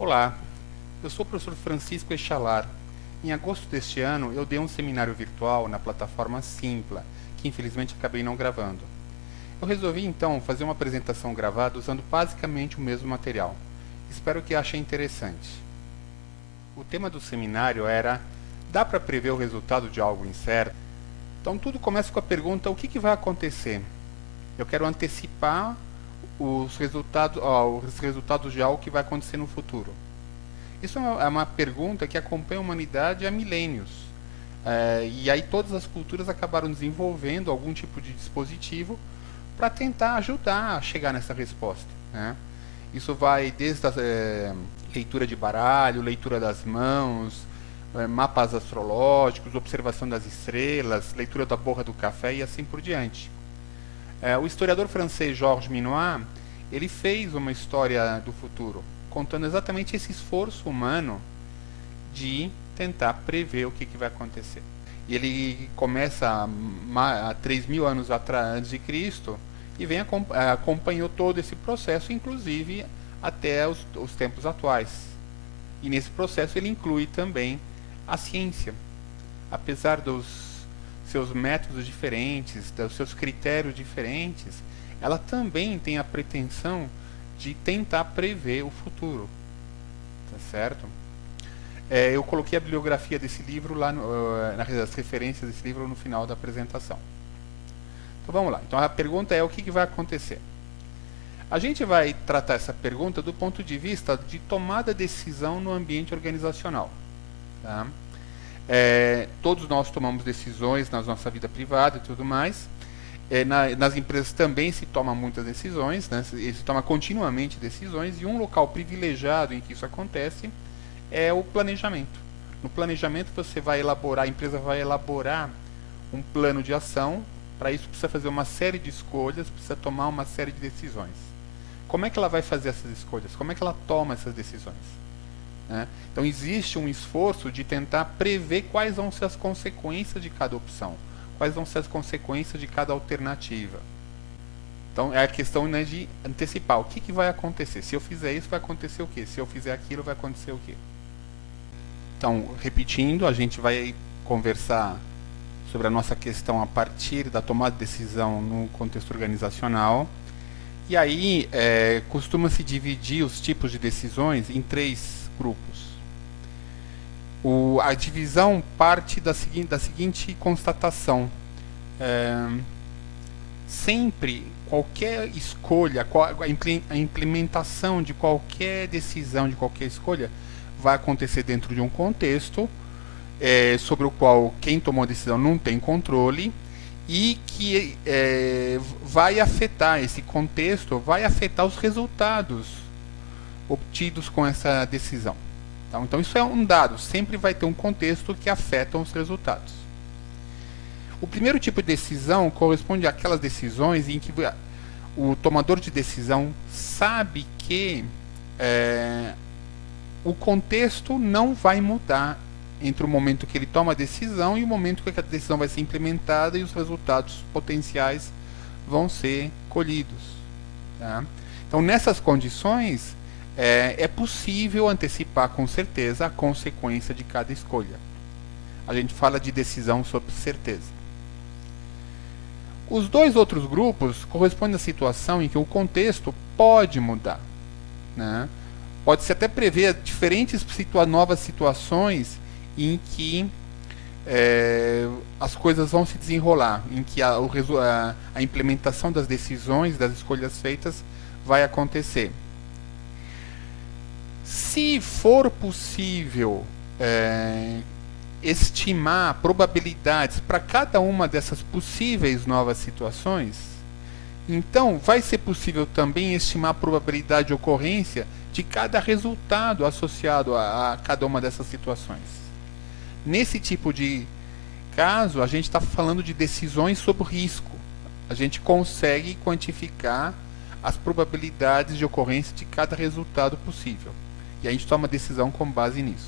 Olá, eu sou o professor Francisco Echalar. Em agosto deste ano, eu dei um seminário virtual na plataforma Simpla, que infelizmente acabei não gravando. Eu resolvi então fazer uma apresentação gravada usando basicamente o mesmo material. Espero que achem interessante. O tema do seminário era: dá para prever o resultado de algo incerto? Então tudo começa com a pergunta: o que vai acontecer? Eu quero antecipar os resultados de algo que vai acontecer no futuro. Isso é uma pergunta que acompanha a humanidade há milênios. E aí todas as culturas acabaram desenvolvendo algum tipo de dispositivo para tentar ajudar a chegar nessa resposta, né? Isso vai desde a leitura de baralho, leitura das mãos, mapas astrológicos, observação das estrelas, leitura da borra do café e assim por diante. O historiador francês Georges Minoir, ele fez uma história do futuro, contando exatamente esse esforço humano de tentar prever o que vai acontecer. E ele começa há 3.000 anos antes de Cristo e acompanhou todo esse processo, inclusive até os tempos atuais. E nesse processo ele inclui também a ciência. Apesar dos seus métodos diferentes, dos seus critérios diferentes, ela também tem a pretensão de tentar prever o futuro, tá certo? Eu coloquei a bibliografia desse livro lá, as referências desse livro no final da apresentação. Então vamos lá. Então a pergunta é: o que vai acontecer? A gente vai tratar essa pergunta do ponto de vista de tomada de decisão no ambiente organizacional. Tá? Todos nós tomamos decisões na nossa vida privada e tudo mais. Nas empresas também se tomam muitas decisões, né? Se toma continuamente decisões, e um local privilegiado em que isso acontece é o planejamento. No planejamento você vai elaborar, a empresa vai elaborar um plano de ação. Para isso precisa fazer uma série de escolhas, precisa tomar uma série de decisões. Como é que ela vai fazer essas escolhas? Como é que ela toma essas decisões? Então existe um esforço de tentar prever quais vão ser as consequências de cada opção, quais vão ser as consequências de cada alternativa. Então é a questão, né, de antecipar o que vai acontecer. Se eu fizer isso, vai acontecer o quê? Se eu fizer aquilo, vai acontecer o quê? Então, repetindo, a gente vai conversar sobre a nossa questão a partir da tomada de decisão no contexto organizacional. E aí costuma-se dividir os tipos de decisões em 3 grupos. A divisão parte da seguinte constatação: sempre qualquer escolha, a implementação de qualquer decisão, de qualquer escolha, vai acontecer dentro de um contexto sobre o qual quem tomou a decisão não tem controle, e que vai afetar esse contexto, vai afetar os resultados obtidos com essa decisão. Tá? Então isso é um dado, sempre vai ter um contexto que afeta os resultados. O primeiro tipo de decisão corresponde àquelas decisões em que o tomador de decisão sabe que o contexto não vai mudar entre o momento que ele toma a decisão e o momento que a decisão vai ser implementada e os resultados potenciais vão ser colhidos. Tá? Então, nessas condições, é possível antecipar com certeza a consequência de cada escolha. A gente fala de decisão sob certeza. Os 2 outros grupos correspondem à situação em que o contexto pode mudar, né? Pode-se até prever diferentes novas situações em que as coisas vão se desenrolar, em que a implementação das decisões, das escolhas feitas, vai acontecer. Se for possível estimar probabilidades para cada uma dessas possíveis novas situações, então vai ser possível também estimar a probabilidade de ocorrência de cada resultado associado a cada uma dessas situações. Nesse tipo de caso, a gente está falando de decisões sob risco. A gente consegue quantificar as probabilidades de ocorrência de cada resultado possível. E a gente toma decisão com base nisso.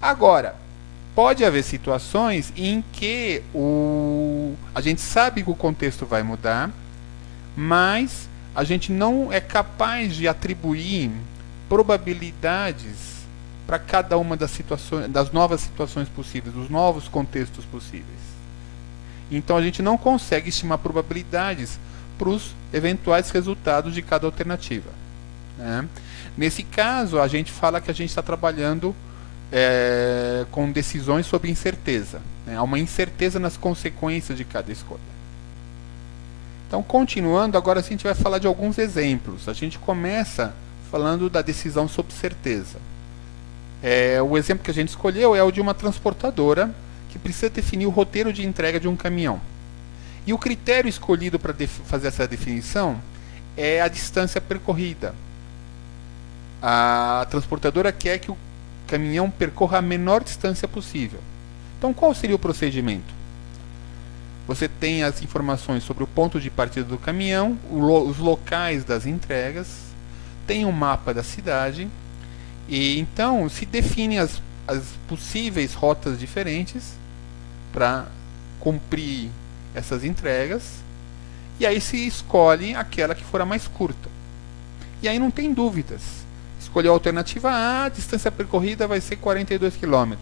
Agora, pode haver situações em que a gente sabe que o contexto vai mudar, mas a gente não é capaz de atribuir probabilidades para cada uma das situações, das novas situações possíveis, dos novos contextos possíveis. Então a gente não consegue estimar probabilidades para os eventuais resultados de cada alternativa, né? Nesse caso, a gente fala que a gente está trabalhando com decisões sob incerteza, né? Há uma incerteza nas consequências de cada escolha. Então, continuando, agora a gente vai falar de alguns exemplos. A gente começa falando da decisão sob certeza. O exemplo que a gente escolheu é o de uma transportadora que precisa definir o roteiro de entrega de um caminhão. E o critério escolhido para fazer essa definição é a distância percorrida. A transportadora quer que o caminhão percorra a menor distância possível. Então, qual seria o procedimento? Você tem as informações sobre o ponto de partida do caminhão, os locais das entregas, tem um mapa da cidade, e então se definem as possíveis rotas diferentes para cumprir essas entregas, e aí se escolhe aquela que for a mais curta. E aí não tem dúvidas. Escolheu a alternativa A, a distância percorrida vai ser 42 km.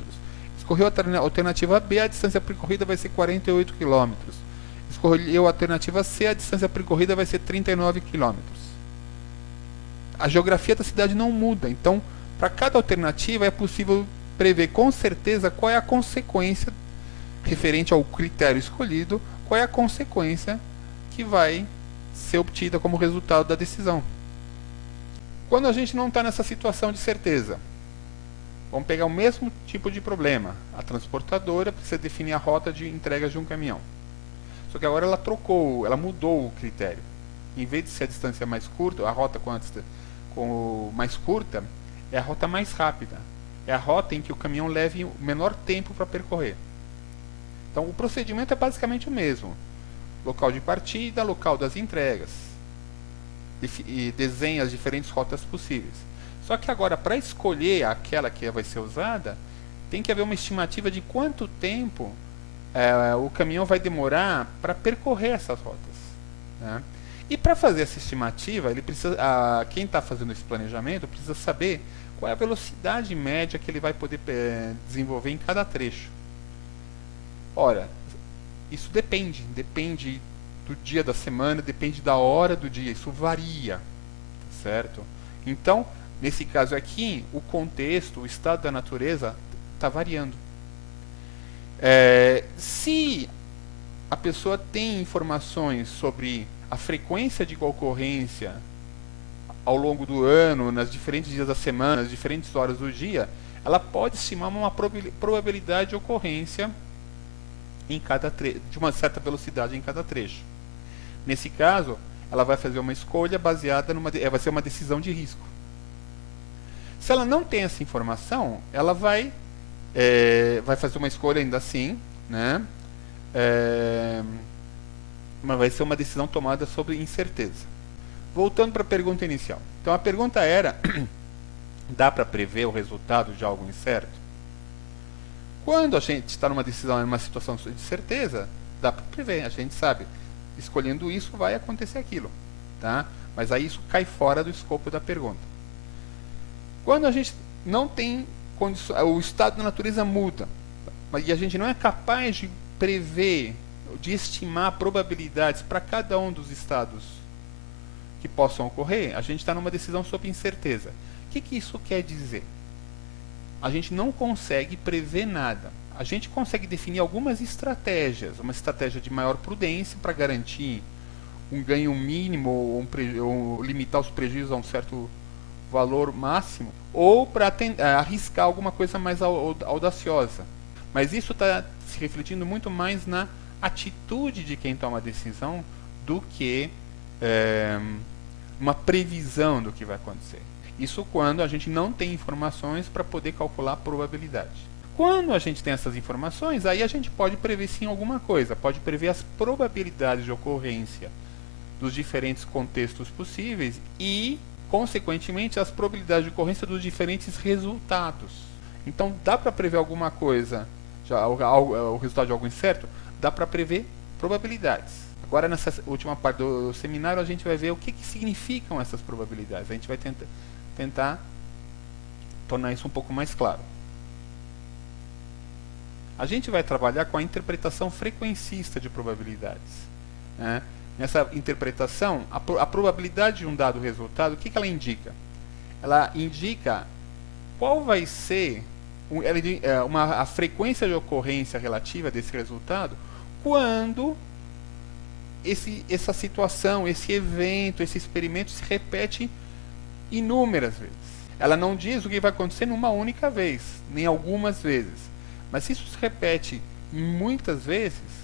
Escolheu a alternativa B, a distância percorrida vai ser 48 km. Escolheu a alternativa C, a distância percorrida vai ser 39 km. A geografia da cidade não muda, então para cada alternativa é possível prever com certeza qual é a consequência referente ao critério escolhido, qual é a consequência que vai ser obtida como resultado da decisão. Quando a gente não está nessa situação de certeza, vamos pegar o mesmo tipo de problema. A transportadora precisa definir a rota de entrega de um caminhão. Só que agora ela mudou o critério. Em vez de ser a distância mais curta, a rota com mais curta, é a rota mais rápida. É a rota em que o caminhão leve o menor tempo para percorrer. Então o procedimento é basicamente o mesmo. Local de partida, local das entregas. E desenha as diferentes rotas possíveis. Só que agora, para escolher aquela que vai ser usada, tem que haver uma estimativa de quanto tempo o caminhão vai demorar para percorrer essas rotas, né? E para fazer essa estimativa, quem está fazendo esse planejamento precisa saber qual é a velocidade média que ele vai poder desenvolver em cada trecho. Ora, isso depende do dia da semana, depende da hora do dia, isso varia, certo? Então, nesse caso aqui, o contexto, o estado da natureza está variando. Se a pessoa tem informações sobre a frequência de ocorrência ao longo do ano, nas diferentes dias da semana, nas diferentes horas do dia, ela pode estimar uma probabilidade de ocorrência de uma certa velocidade em cada trecho. Nesse caso, ela vai fazer uma escolha baseada vai ser uma decisão de risco. Se ela não tem essa informação, ela vai fazer uma escolha ainda assim, né? Mas vai ser uma decisão tomada sobre incerteza. Voltando para a pergunta inicial. Então a pergunta era: dá para prever o resultado de algo incerto? Quando a gente está numa decisão, numa situação de certeza, dá para prever, a gente sabe. Escolhendo isso, vai acontecer aquilo, tá? Mas aí isso cai fora do escopo da pergunta. Quando a gente não tem condições, o estado da natureza muda, e a gente não é capaz de prever, de estimar probabilidades para cada um dos estados que possam ocorrer, a gente está numa decisão sob incerteza. O que isso quer dizer? A gente não consegue prever nada. A gente consegue definir algumas estratégias, uma estratégia de maior prudência para garantir um ganho mínimo ou limitar os prejuízos a um certo valor máximo, ou para arriscar alguma coisa mais audaciosa. Mas isso está se refletindo muito mais na atitude de quem toma a decisão do que uma previsão do que vai acontecer. Isso quando a gente não tem informações para poder calcular a probabilidade. Quando a gente tem essas informações, aí a gente pode prever sim alguma coisa, pode prever as probabilidades de ocorrência dos diferentes contextos possíveis e, consequentemente, as probabilidades de ocorrência dos diferentes resultados. Então, dá para prever alguma coisa, o resultado de algo incerto? Dá para prever probabilidades. Agora, nessa última parte do seminário, a gente vai ver o que significam essas probabilidades. A gente vai tentar tornar isso um pouco mais claro. A gente vai trabalhar com a interpretação frequencista de probabilidades, né? Nessa interpretação, a probabilidade de um dado resultado, o que ela indica? Ela indica qual vai ser a frequência de ocorrência relativa desse resultado quando essa situação, esse evento, esse experimento se repete inúmeras vezes. Ela não diz o que vai acontecer numa única vez, nem algumas vezes. Mas se isso se repete muitas vezes,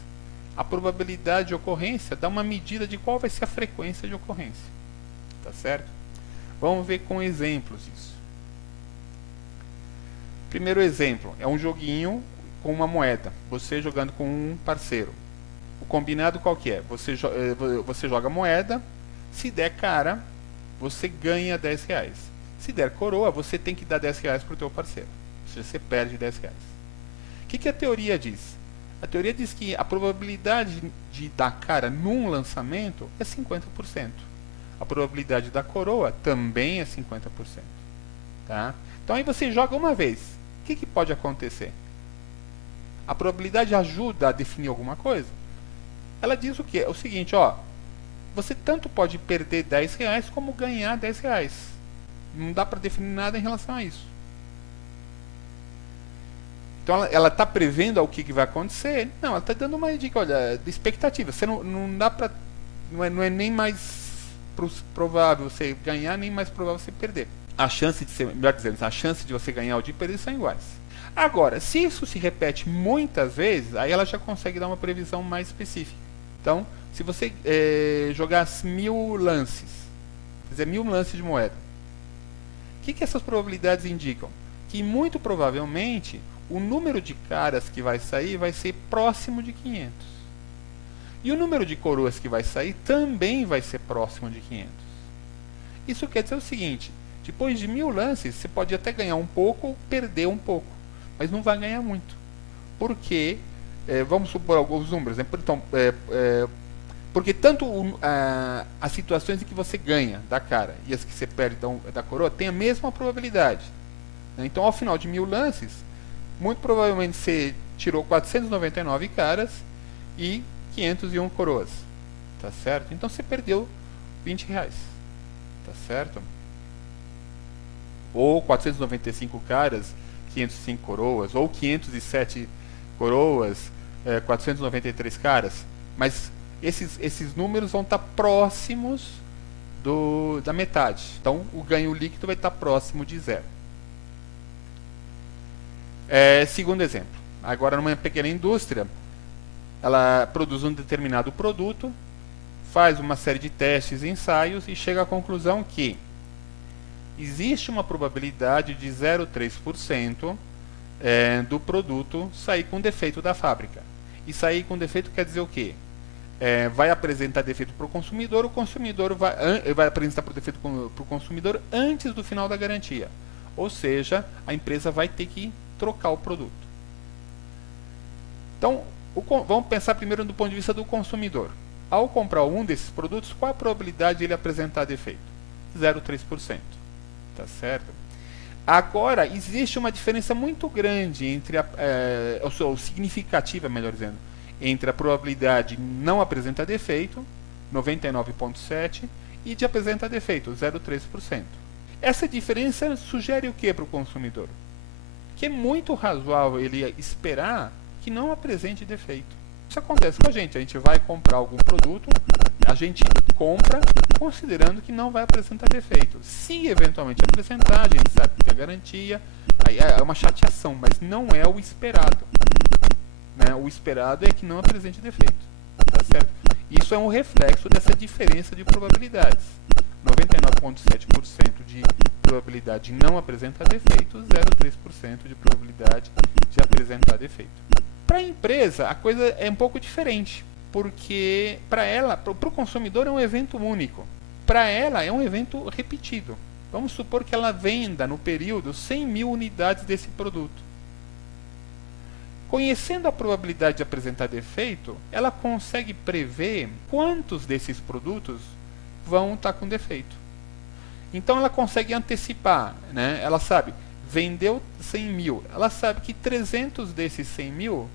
a probabilidade de ocorrência dá uma medida de qual vai ser a frequência de ocorrência. Tá certo? Vamos ver com exemplos isso. Primeiro exemplo, é um joguinho com uma moeda. Você jogando com um parceiro. O combinado qual que é? Você joga moeda, se der cara, você ganha 10 reais. Se der coroa, você tem que dar 10 reais para o teu parceiro. Ou seja, você perde 10 reais. O que a teoria diz? A teoria diz que a probabilidade de dar cara num lançamento é 50%. A probabilidade da coroa também é 50%. Tá? Então aí você joga uma vez. O que pode acontecer? A probabilidade ajuda a definir alguma coisa? Ela diz o quê? É o seguinte, ó. Você tanto pode perder 10 reais como ganhar 10 reais. Não dá para definir nada em relação a isso. Então ela está prevendo o que vai acontecer? Não, ela está dando uma dica, olha, de expectativa. Você não dá para, não é nem mais provável você ganhar, nem mais provável você perder. A chance de ser, melhor dizendo, a chance de você ganhar ou de perder são iguais. Agora, se isso se repete muitas vezes, aí ela já consegue dar uma previsão mais específica. Então, se você jogasse 1000 lances, quer dizer, 1000 lances de moeda, o que essas probabilidades indicam? Que muito provavelmente o número de caras que vai sair vai ser próximo de 500. E o número de coroas que vai sair também vai ser próximo de 500. Isso quer dizer o seguinte, depois de 1000 lances, você pode até ganhar um pouco ou perder um pouco, mas não vai ganhar muito. Porque, vamos supor alguns números, né? Então, porque tanto as situações em que você ganha da cara e as que você perde da coroa tem a mesma probabilidade. Né? Então, ao final de 1000 lances, muito provavelmente você tirou 499 caras e 501 coroas. Tá certo? Então você perdeu 20 reais. Tá certo? Ou 495 caras, 505 coroas. Ou 507 coroas, 493 caras. Mas esses números vão estar próximos da metade. Então o ganho líquido vai estar próximo de zero. Segundo exemplo, agora numa pequena indústria, ela produz um determinado produto, faz uma série de testes e ensaios e chega à conclusão que existe uma probabilidade de 0,3% do produto sair com defeito da fábrica. E sair com defeito quer dizer o quê? Vai apresentar defeito para o consumidor vai apresentar defeito para o consumidor antes do final da garantia. Ou seja, a empresa vai ter que trocar o produto. Então, vamos pensar primeiro do ponto de vista do consumidor. Ao comprar um desses produtos, qual a probabilidade de ele apresentar defeito? 0,3%. Tá certo? Agora, existe uma diferença muito grande entre ou significativa, melhor dizendo, entre a probabilidade de não apresentar defeito, 99,7%, e de apresentar defeito, 0,3%. Essa diferença sugere o que para o consumidor? Que é muito razoável ele esperar que não apresente defeito. Isso acontece com a gente vai comprar algum produto, a gente compra considerando que não vai apresentar defeito. Se eventualmente apresentar, a gente sabe que tem a garantia, aí é uma chateação, mas não é o esperado. Né? O esperado é que não apresente defeito. Tá certo? Isso é um reflexo dessa diferença de probabilidades. 99,7% de probabilidade de não apresentar defeito, 0,3% de probabilidade de apresentar defeito. Para a empresa, a coisa é um pouco diferente, porque para o consumidor é um evento único. Para ela é um evento repetido. Vamos supor que ela venda no período 100 mil unidades desse produto. Conhecendo a probabilidade de apresentar defeito, ela consegue prever quantos desses produtos vão estar com defeito. Então ela consegue antecipar, né? Ela sabe, vendeu 100 mil, ela sabe que 300 desses 100 mil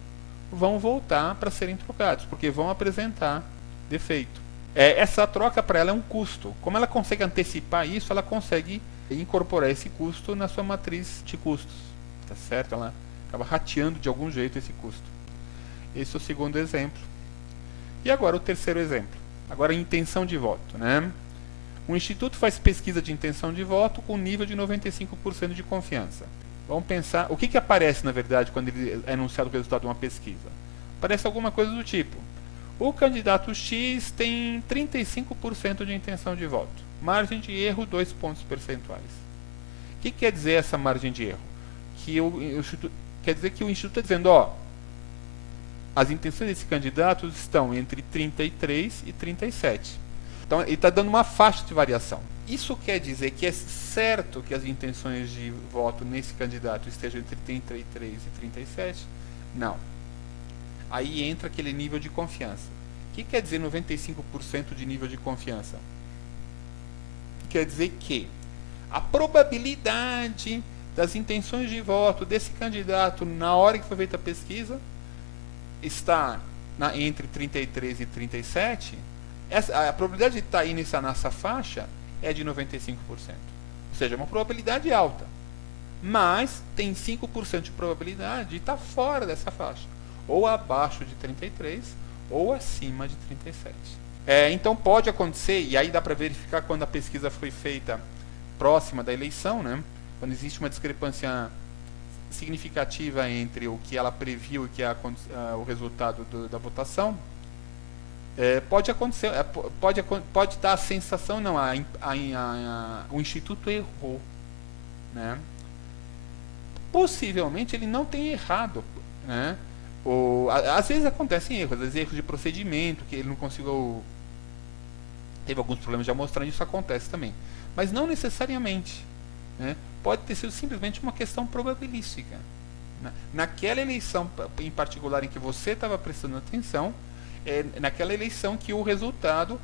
vão voltar para serem trocados, porque vão apresentar defeito. Essa troca para ela é um custo. Como ela consegue antecipar isso, ela consegue incorporar esse custo na sua matriz de custos. Tá certo? Ela acaba rateando de algum jeito esse custo. Esse é o segundo exemplo. E agora o terceiro exemplo. Agora a intenção de voto, né? O Instituto faz pesquisa de intenção de voto com nível de 95% de confiança. Vamos pensar, o que aparece na verdade quando ele é anunciado o resultado de uma pesquisa? Aparece alguma coisa do tipo: o candidato X tem 35% de intenção de voto. Margem de erro 2 pontos percentuais. O que quer dizer essa margem de erro? Quer dizer que o Instituto está dizendo, as intenções desse candidato estão entre 33 e 37. Então ele está dando uma faixa de variação. Isso quer dizer que é certo que as intenções de voto nesse candidato estejam entre 33 e 37? Não. Aí entra aquele nível de confiança. O que quer dizer 95% de nível de confiança? Quer dizer que a probabilidade das intenções de voto desse candidato na hora que foi feita a pesquisa está entre 33 e 37. A probabilidade de estar aí nessa faixa é de 95%. Ou seja, é uma probabilidade alta. Mas tem 5% de probabilidade de estar fora dessa faixa. Ou abaixo de 33, ou acima de 37. Então pode acontecer, e aí dá para verificar quando a pesquisa foi feita próxima da eleição, né? Quando existe uma discrepância significativa entre o que ela previu e que é o resultado da votação. Pode acontecer, pode dar a sensação, não, o Instituto errou, né? Possivelmente ele não tem errado, né? Às vezes acontecem erros, às vezes erros de procedimento, que ele não conseguiu, teve alguns problemas de amostragem, isso acontece também, mas não necessariamente, né? Pode ter sido simplesmente uma questão probabilística. Naquela eleição em particular em que você estava prestando atenção, naquela eleição que o resultado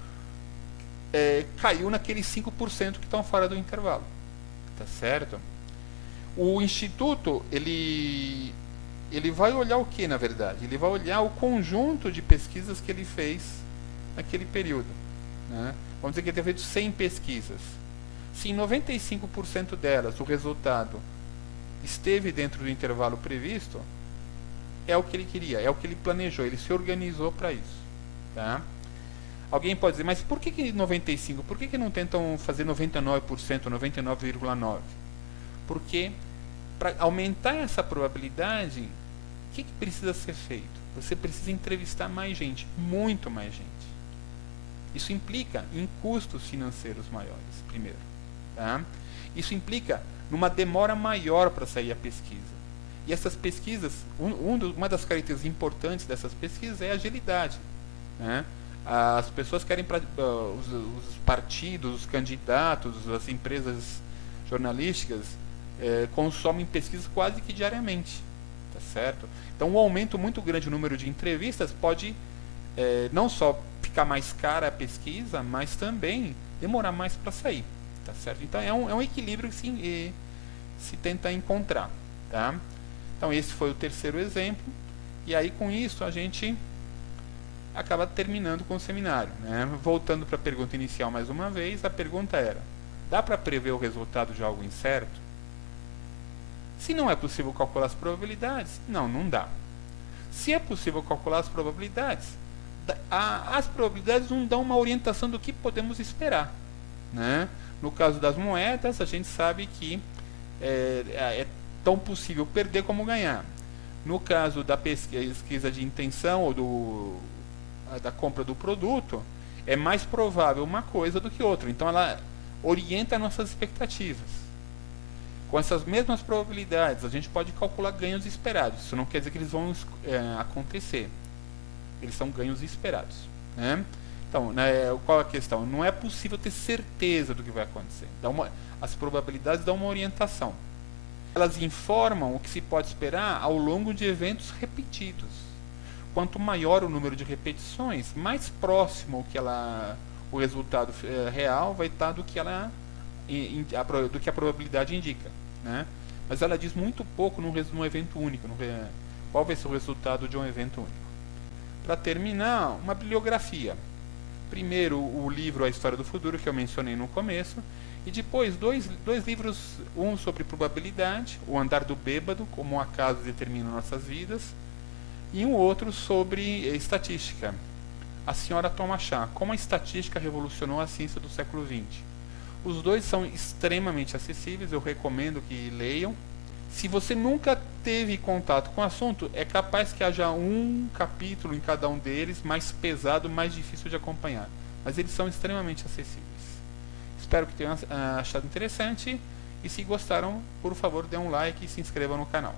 caiu naqueles 5% que estão fora do intervalo. Tá certo? O Instituto, ele vai olhar o que, na verdade? Ele vai olhar o conjunto de pesquisas que ele fez naquele período, né? Vamos dizer que ele tenha feito 100 pesquisas. Se em 95% delas o resultado esteve dentro do intervalo previsto, é o que ele queria, é o que ele planejou, ele se organizou para isso. Tá? Alguém pode dizer, mas por que 95%? Por que não tentam fazer 99%, 99,9%? Porque para aumentar essa probabilidade, o que precisa ser feito? Você precisa entrevistar mais gente, muito mais gente. Isso implica em custos financeiros maiores, primeiro. Tá? Isso implica numa demora maior para sair a pesquisa. E essas pesquisas, uma das características importantes dessas pesquisas é a agilidade, né? As pessoas querem, os partidos, os candidatos, as empresas jornalísticas consomem pesquisas quase que diariamente, tá certo? Então, um aumento muito grande no número de entrevistas pode não só ficar mais cara a pesquisa, mas também demorar mais para sair, tá certo? Então, é um equilíbrio que se tenta encontrar, tá? Então, esse foi o terceiro exemplo. E aí, com isso, a gente acaba terminando com o seminário, né? Voltando para a pergunta inicial mais uma vez, a pergunta era: dá para prever o resultado de algo incerto? Se não é possível calcular as probabilidades, não dá. Se é possível calcular as probabilidades não dão uma orientação do que podemos esperar, né? No caso das moedas, a gente sabe que é tão possível perder como ganhar. No caso da pesquisa de intenção ou da compra do produto, é mais provável uma coisa do que outra. Então ela orienta nossas expectativas. Com essas mesmas probabilidades, a gente pode calcular ganhos esperados. Isso não quer dizer que eles vão acontecer. Eles são ganhos esperados, né? Então, qual é a questão? Não é possível ter certeza do que vai acontecer. As probabilidades dão uma orientação. Elas informam o que se pode esperar ao longo de eventos repetidos. Quanto maior o número de repetições, mais próximo o resultado real vai estar do que a probabilidade indica, né? mas ela diz muito pouco num evento único, qual vai ser o resultado de um evento único. Para terminar, uma bibliografia. Primeiro, o livro A História do Futuro, que eu mencionei no começo, e depois dois livros, um sobre probabilidade, O Andar do Bêbado, como o acaso determina nossas vidas, e um outro sobre estatística, A Senhora Toma Chá, como a estatística revolucionou a ciência do século XX. Os dois são extremamente acessíveis, eu recomendo que leiam. Se você nunca teve contato com o assunto, é capaz que haja um capítulo em cada um deles mais pesado, mais difícil de acompanhar. Mas eles são extremamente acessíveis. Espero que tenham achado interessante. E se gostaram, por favor, dê um like e se inscrevam no canal.